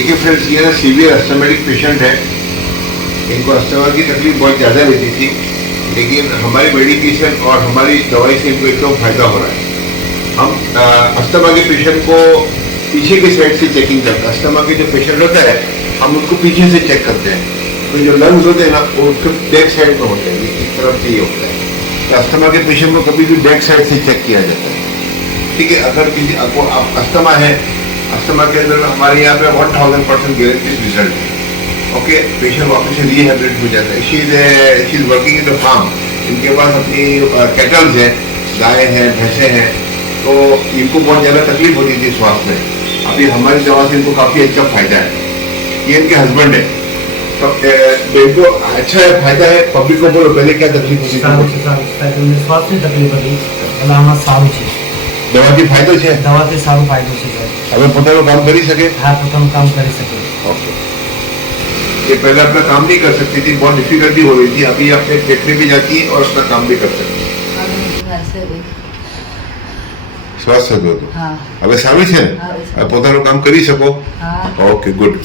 देखिए फ्रेंड्स, ये ना सीवियर अस्थमेटिक पेशेंट है। इनको अस्थमा की तकलीफ बहुत ज़्यादा रहती थी, लेकिन हमारी मेडिकेशन और हमारी दवाई से इनको एकदम फायदा हो रहा है। हम अस्थमा के पेशेंट को पीछे के साइड से चेकिंग करते हैं। अस्थमा के जो पेशेंट होता है हम उसको पीछे से चेक करते हैं, तो जो लंग्स होते हैं ना वो उसके बैक साइड में होते हैं, एक तरफ से ये होता है। तो अस्थमा के पेशेंट को कभी भी बैक साइड से चेक किया जाता है। ठीक है, अगर किसी आपको आप अस्थमा है, अस्थमा के अंदर हमारे यहाँ पे 1000% गारंटी रिजल्ट है। ओके, पेशेंट वापस से रिहेबिलिट हो जाता है। She is working in the farm. इनके पास अपनी कैटल्स है, गाय हैं, भैंसे हैं, तो इनको बहुत ज़्यादा तकलीफ होती थी स्वास्थ्य में। अभी हमारी दवा से इनको काफ़ी अच्छा फायदा है। ये इनके हस्बैंड है, तो इनको अच्छा है, फायदा है। पब्लिक को बोलो पहले क्या तकलीफ होती थी? स्वास्थ्य तकलीफ હતી એટલે આમાં સારું છે, દવાથી ફાયદો છે, દવાથી સારો ફાયદો છે સાહેબ. હવે પોતાનું કામ કરી શકે। હા, પોતાનું કામ કરી શકે. ओके, ये पहले अपना काम नहीं कर सकती थी, बहुत डिफिकल्टी हो रही थी। अभी अपने खेत में भी जाती है और अपना काम भी कर सकती है। સ્વાસ્થ્ય હતું, હા હવે સારું છે, હા, હવે પોતાનું કામ કરી શકો। હા ઓકે, ગુડ।